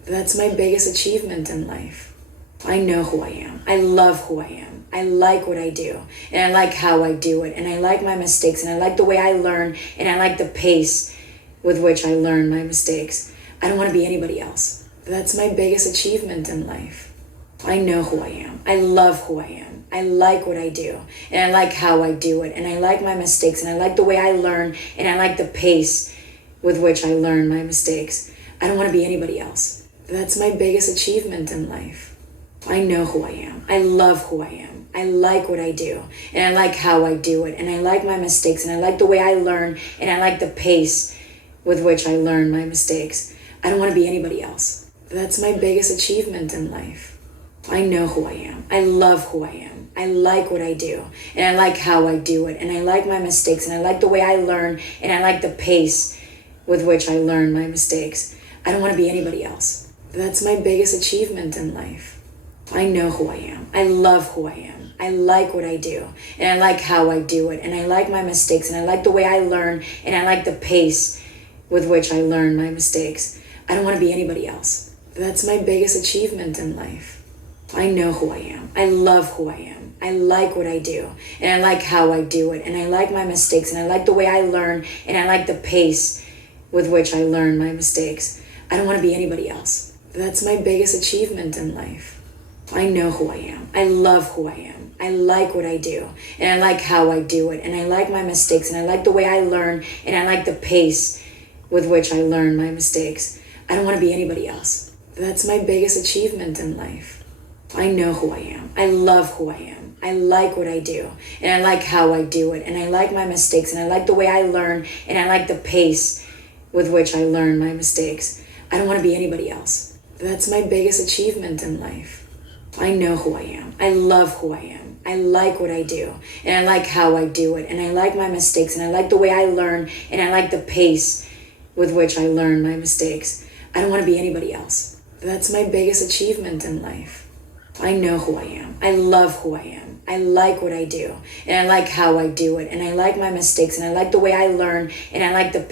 That's my biggest achievement in life. I know who I am. I love who I am. I like what I do. And I like how I do it. And I like my mistakes. And I like the way I learn. And I like the pace with which I learn my mistakes. I don't want to be anybody else. That's my biggest achievement in life. I know who I am. I love who I am. I like what I do. And I like how I do it. And I like my mistakes. And I like the way I learn. And I like the pace with which I learn my mistakes. I don't want to be anybody else. That's my biggest achievement in life. I know who I am. I love who I am. I like what I do. And I like how I do it. And I like my mistakes. And I like the way I learn. And I like the pace with which I learn my mistakes. I don't want to be anybody else. That's my biggest achievement in life. I know who I am. I love who I am. I like what I do. And I like how I do it. And I like my mistakes. And I like the way I learn. And I like the pace with which I learn my mistakes. I don't want to be anybody else. That's my biggest achievement in life. I know who I am. I love who I am. I like what I do. And I like how I do it. And I like my mistakes. And I like the way I learn. And I like the pace with which I learn my mistakes. I don't want to be anybody else. That's my biggest achievement in life. I know who I am. I love who I am. I like what I do. And I like how I do it. And I like my mistakes. And I like the way I learn. And I like the pace with which I learn my mistakes. I don't want to be anybody else. That's my biggest achievement in life. I know who I am. I love who I am. I like what I do. And I like how I do it. And I like my mistakes. And I like the way I learn. And I like the pace with which I learn my mistakes. I don't want to be anybody else. That's my biggest achievement in life. I know who I am. I love who I am. I like what I do. And I like how I do it. And I like my mistakes. And I like the way I learn. And I like the pace with which I learn my mistakes. I don't want to be anybody else. That's my biggest achievement in life. I know who I am. I love who I am. I like what I do. And I like how I do it. And I like my mistakes. And I like the way I learn. And I like the pace with which I learn my mistakes. I don't want to be anybody else. That's my biggest achievement in life. I know who I am. I love who I am. I like what I do. And I like how I do it. And I like my mistakes. And I like the way I learn. And I like the